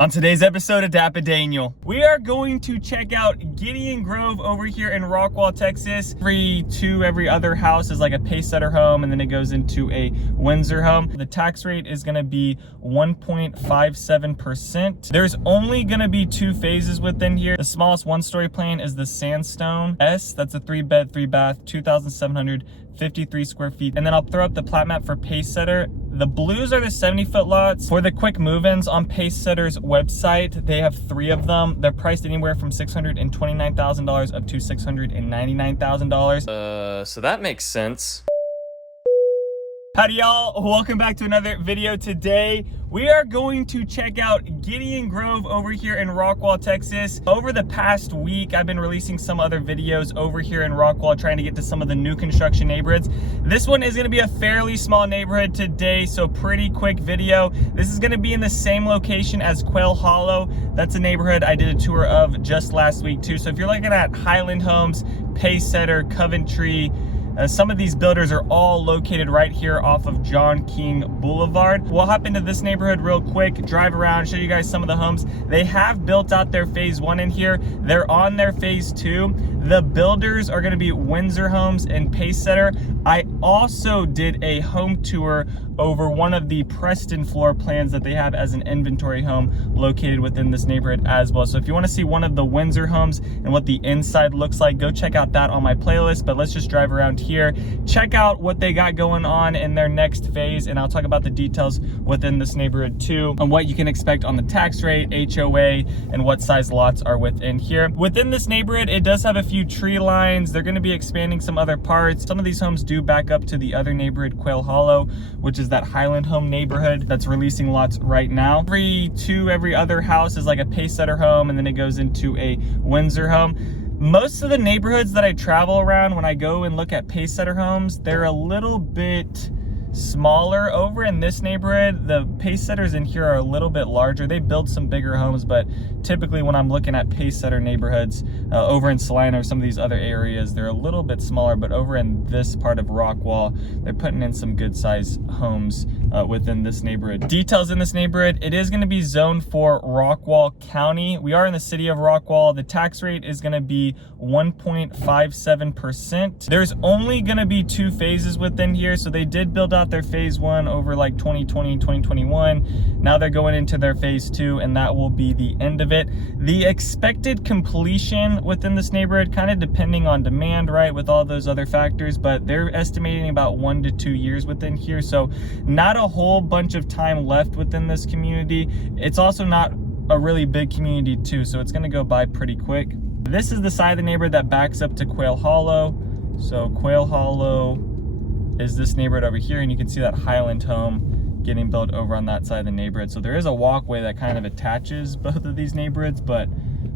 On today's episode of DAPA.DANIEL, we are going to check out Gideon Grove over here in Rockwall, Texas. Every other house is like a Pacesetter home, and then it goes into a Windsor home. The tax rate is gonna be 1.57%. There's only gonna be 2 phases within here. The smallest one-story plan is the Sandstone S. That's a 3-bed, 3-bath, 2,753 square feet. And then I'll throw up the plat map for Pacesetter. The blues are the 70-foot lots. For the quick move-ins on Pacesetter's website, they have 3 of them. They're priced anywhere from $629,000 up to $699,000. So that makes sense. Howdy y'all, welcome back to another video. Today we are going to check out Gideon Grove over here in Rockwall, Texas. Over the past week I've been releasing some other videos over here in Rockwall, trying to get to some of the new construction neighborhoods. This one is going to be a fairly small neighborhood today, so pretty quick video. This is going to be in the same location as Quail Hollow. That's a neighborhood I did a tour of just last week too. So if you're looking at Highland Homes, Pacesetter, Coventry, some of these builders are all located right here off of John King Boulevard. We'll hop into this neighborhood real quick, drive around, show you guys some of the homes. They have built out their phase 1 in here. They're on their phase 2. The builders are going to be Windsor Homes and Pacesetter. I also did a home tour over one of the Preston floor plans that they have as an inventory home located within this neighborhood as well. So if you want to see one of the Windsor homes and what the inside looks like, go check out that on my playlist. But let's just drive around here, check out what they got going on in their next phase, and I'll talk about the details within this neighborhood too, and what you can expect on the tax rate, HOA, and what size lots are within here. Within this neighborhood, it does have a few tree lines. They're going to be expanding some other parts. Some of these homes do back up to the other neighborhood, Quail Hollow, which is that Highland home neighborhood that's releasing lots right now. Every other house is like a Pacesetter home, and then it goes into a Windsor home. Most of the neighborhoods that I travel around, when I go and look at Pacesetter homes, they're a little bit smaller. Over in this neighborhood, the Pacesetters in here are a little bit larger. They build some bigger homes, but typically when I'm looking at Pacesetter neighborhoods over in Salina or some of these other areas, they're a little bit smaller. But over in this part of Rockwall, they're putting in some good size homes within this neighborhood. Details in this neighborhood: it is going to be zoned for Rockwall County. We are in the city of Rockwall. The tax rate is going to be 1.57%. There's only going to be 2 phases within here, so they did build out their phase 1 over like 2020 2021. Now they're going into their phase 2, and that will be the end of it. The expected completion within this neighborhood, kind of depending on demand, right, with all those other factors, but they're estimating about 1 to 2 years within here, so not a whole bunch of time left within this community. It's also not a really big community too, so it's going to go by pretty quick. This is the side of the neighborhood that backs up to Quail Hollow. So Quail Hollow is this neighborhood over here, and you can see that Highland home getting built over on that side of the neighborhood. So there is a walkway that kind of attaches both of these neighborhoods, but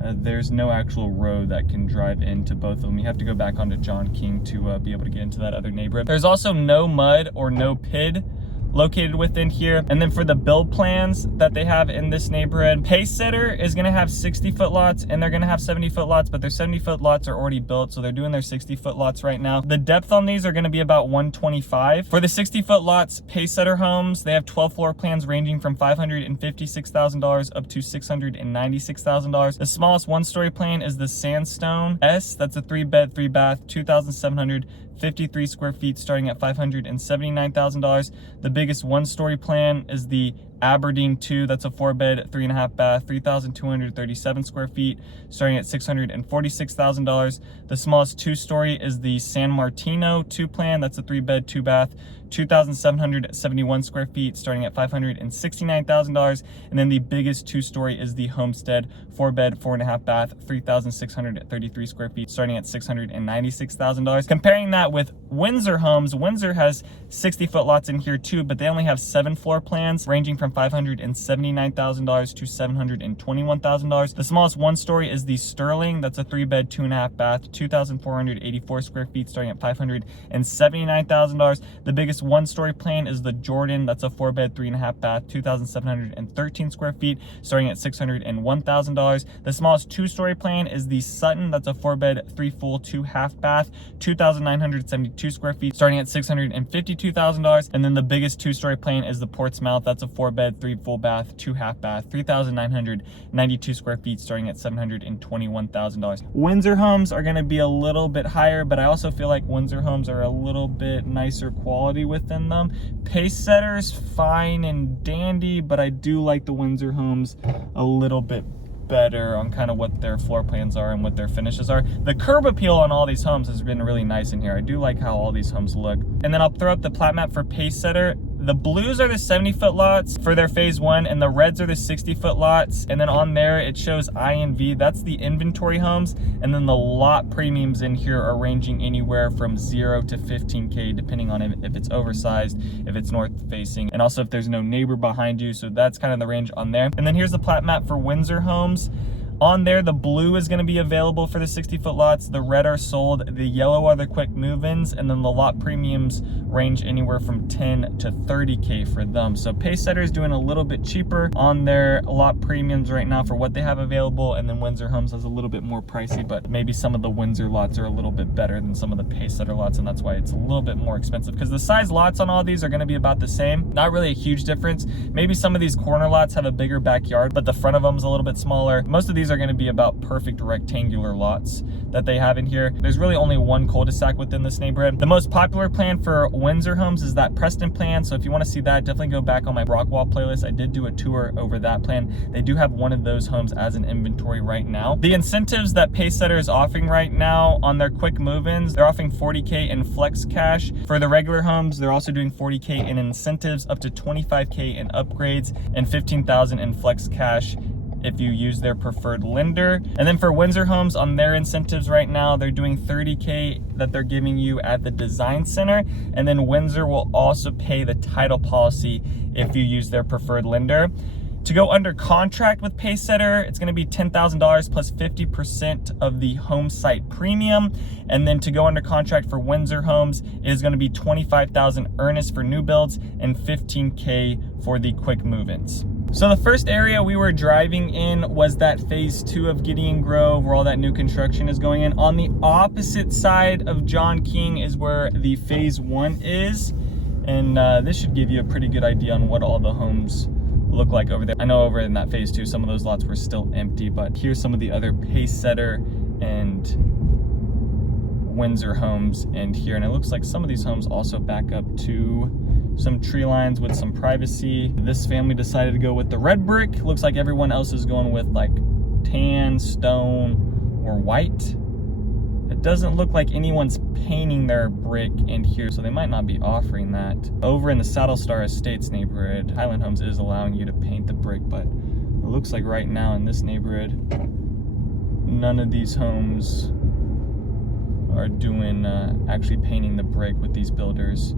there's no actual road that can drive into both of them. You have to go back onto John King to be able to get into that other neighborhood. There's also no mud or no PID located within here. And then for the build plans that they have in this neighborhood, Pacesetter is going to have 60-foot lots, and they're going to have 70-foot lots, but their 70-foot lots are already built, so they're doing their 60-foot lots right now. The depth on these are going to be about 125. For the 60-foot lots, Pacesetter homes, they have 12 floor plans ranging from $556,000 up to $696,000. The smallest one-story plan is the Sandstone S. That's a 3-bed, 3-bath, 2,753 square feet, starting at $579,000. The biggest one-story plan is the Aberdeen 2. That's a 4-bed, 3.5 bath, 3,237 square feet, starting at $646,000. The smallest 2-story is the San Martino 2 plan. That's a 3-bed, 2-bath, 2,771 square feet, starting at $569,000. And then the biggest 2-story is the Homestead 4-bed, 4.5 bath, 3,633 square feet, starting at $696,000. Comparing that with Windsor homes, Windsor has 60-foot lots in here too, but they only have 7 floor plans ranging from $579,000 to $721,000. The smallest 1-story is the Sterling. That's a 3-bed, 2.5 bath, 2,484 square feet, starting at $579,000. The biggest 1-story plan is the Jordan. That's a 4-bed, 3.5 bath, 2,713 square feet, starting at $601,000. The smallest 2-story plan is the Sutton. That's a 4-bed, 3 full, 2 half bath, 2,972 square feet, starting at $652,000. And then the biggest 2-story plan is the Portsmouth. That's a 4-bed, bed, 3 full bath, 2 half bath, 3,992 square feet, starting at $721,000. Windsor homes are going to be a little bit higher, but I also feel like Windsor homes are a little bit nicer quality within them. Pace setters, fine and dandy, but I do like the Windsor homes a little bit better on kind of what their floor plans are and what their finishes are. The curb appeal on all these homes has been really nice in here. I do like how all these homes look. And then I'll throw up the plat map for pace setter. The blues are the 70-foot lots for their phase 1, and the reds are the 60-foot lots. And then on there, it shows I and V. That's the inventory homes. And then the lot premiums in here are ranging anywhere from 0 to 15K, depending on if it's oversized, if it's north facing, and also if there's no neighbor behind you. So that's kind of the range on there. And then here's the plat map for Windsor homes. On there, the blue is going to be available for the 60-foot lots. The red are sold. The yellow are the quick move-ins, and then the lot premiums range anywhere from 10 to 30K for them. So Pacesetter is doing a little bit cheaper on their lot premiums right now for what they have available, and then Windsor Homes is a little bit more pricey, but maybe some of the Windsor lots are a little bit better than some of the Pacesetter lots, and that's why it's a little bit more expensive, because the size lots on all these are going to be about the same. Not really a huge difference. Maybe some of these corner lots have a bigger backyard, but the front of them is a little bit smaller. Most of these are going to be about perfect rectangular lots that they have in here. There's really only one cul-de-sac within this neighborhood. The most popular plan for Windsor Homes is that Preston plan. So if you want to see that, definitely go back on my Rockwall playlist. I did do a tour over that plan. They do have one of those homes as an inventory right now. The incentives that Pacesetter is offering right now on their quick move-ins, they're offering 40K in flex cash. For the regular homes, they're also doing 40K in incentives, up to 25K in upgrades, and 15,000 in flex cash if you use their preferred lender. And then for Windsor Homes, on their incentives right now, they're doing 30K that they're giving you at the design center. And then Windsor will also pay the title policy if you use their preferred lender. To go under contract with Pacesetter, it's gonna be $10,000 plus 50% of the home site premium. And then to go under contract for Windsor Homes, it is gonna be $25,000 earnest for new builds and $15K for the quick move-ins. So the first area we were driving in was that phase 2 of Gideon Grove, where all that new construction is going in. On the opposite side of John King is where the phase 1 is. And this should give you a pretty good idea on what all the homes look like over there. I know over in that phase 2, some of those lots were still empty, but here's some of the other Pacesetter and Windsor homes in here. And it looks like some of these homes also back up to some tree lines with some privacy. This family decided to go with the red brick. Looks like everyone else is going with like tan, stone, or white. It doesn't look like anyone's painting their brick in here, so they might not be offering that. Over in the Saddle Star Estates neighborhood, Highland Homes is allowing you to paint the brick, but it looks like right now in this neighborhood, none of these homes are doing actually painting the brick with these builders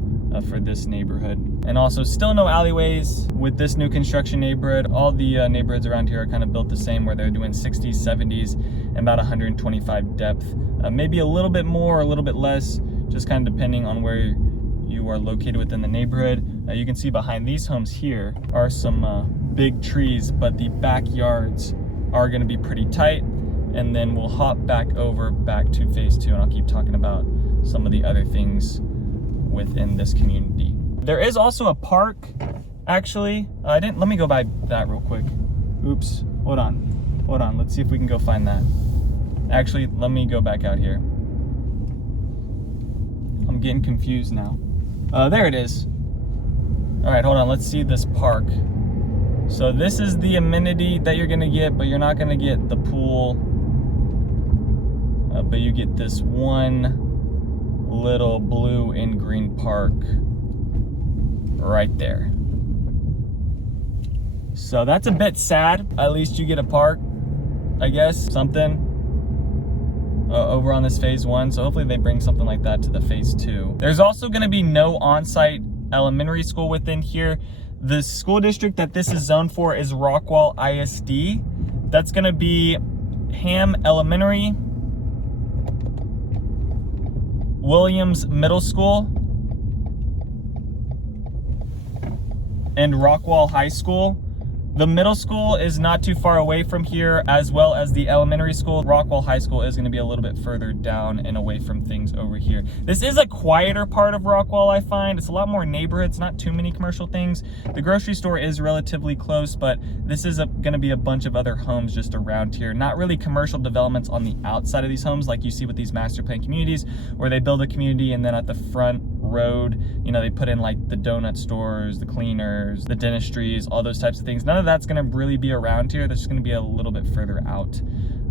for this neighborhood. And also still no alleyways with this new construction neighborhood. All the neighborhoods around here are kind of built the same, where they're doing 60s, 70s, and about 125 depth. Maybe a little bit more or a little bit less, just kind of depending on where you are located within the neighborhood. You can see behind these homes here are some big trees, but the backyards are going to be pretty tight. And then we'll hop back to phase 2, and I'll keep talking about some of the other things within this community. There is also a park, actually. Let me go by that real quick. Oops, hold on. Let's see if we can go find that. Actually, let me go back out here. I'm getting confused now. There it is. All right, hold on, let's see this park. So this is the amenity that you're gonna get, but you're not gonna get the pool. But you get this one little blue and green park right there. So that's a bit sad. At least you get a park, I guess, something over on this phase 1. So hopefully they bring something like that to the phase 2. There's also going to be no on-site elementary school within here. The school district that this is zoned for is Rockwall ISD. That's going to be Ham Elementary, Williams Middle School, and Rockwall High School. The middle school is not too far away from here, as well as the elementary school. Rockwall High School is going to be a little bit further down and away from things over here. This is a quieter part of Rockwall, I find. It's a lot more neighborhoods, not too many commercial things. The grocery store is relatively close, but this is going to be a bunch of other homes just around here. Not really commercial developments on the outside of these homes like you see with these master plan communities, where they build a community and then at the front road, you know, they put in like the donut stores, the cleaners, the dentistries, all those types of things. None of that's going to really be around here. That's just going to be a little bit further out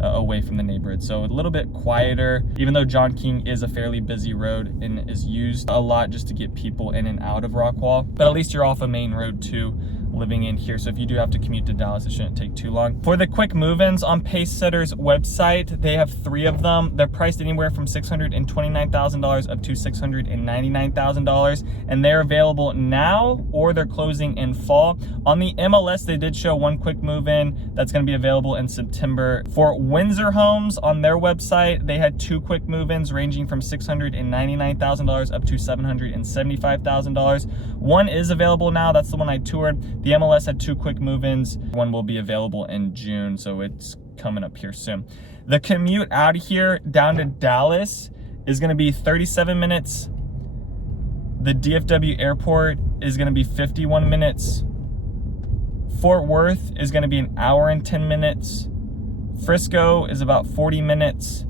away from the neighborhood. So a little bit quieter, even though John King is a fairly busy road and is used a lot just to get people in and out of Rockwall. But at least you're off a main road too, living in here. So if you do have to commute to Dallas, it shouldn't take too long. For the quick move-ins on Pacesetter's website, they have 3 of them. They're priced anywhere from $629,000 up to $699,000, and they're available now or they're closing in fall. On the MLS, they did show 1 quick move-in that's going to be available in September. For Windsor Homes, on their website, they had 2 quick move-ins ranging from $699,000 up to $775,000. One is available now. That's the one I toured. The MLS had 2 quick move-ins. One will be available in June, so it's coming up here soon. The commute out of here down to Dallas is going to be 37 minutes. The DFW airport is going to be 51 minutes. Fort Worth is going to be 1 hour and 10 minutes. Frisco is about 40 minutes.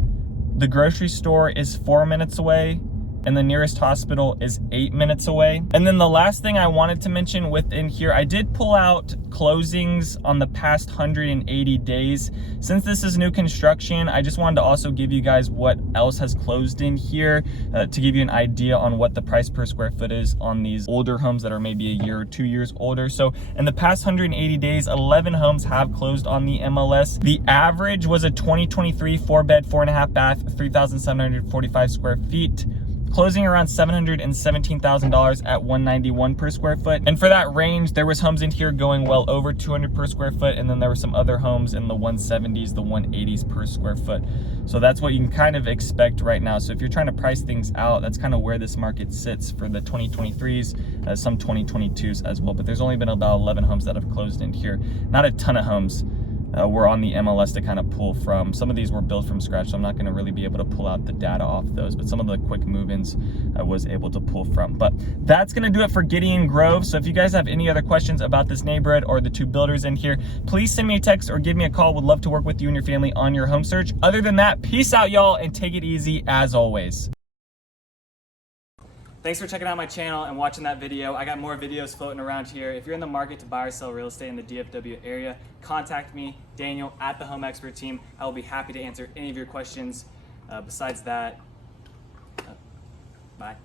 The grocery store is 4 minutes away, and the nearest hospital is 8 minutes away. And then the last thing I wanted to mention within here, I did pull out closings on the past 180 days. Since this is new construction, I just wanted to also give you guys what else has closed in here to give you an idea on what the price per square foot is on these older homes that are maybe a year or 2 years older. So in the past 180 days, 11 homes have closed on the MLS. The average was a 2023 4-bed, 4.5 bath, 3,745 square feet, closing around $717,000 at $191 per square foot. And for that range, there was homes in here going well over $200 per square foot, and then there were some other homes in the 170s, the 180s per square foot. So that's what you can kind of expect right now. So if you're trying to price things out, that's kind of where this market sits for the 2023s, some 2022s as well. But there's only been about 11 homes that have closed in here. Not a ton of homes were on the MLS to kind of pull from. Some of these were built from scratch, so I'm not going to really be able to pull out the data off those, but some of the quick move-ins I was able to pull from. But that's going to do it for Gideon Grove. So if you guys have any other questions about this neighborhood or the 2 builders in here, please send me a text or give me a call. Would love to work with you and your family on your home search. Other than that, peace out, y'all, and take it easy as always. Thanks for checking out my channel and watching that video. I got more videos floating around here. If you're in the market to buy or sell real estate in the DFW area, contact me, Daniel, at the Home Expert Team. I will be happy to answer any of your questions. Besides that, bye.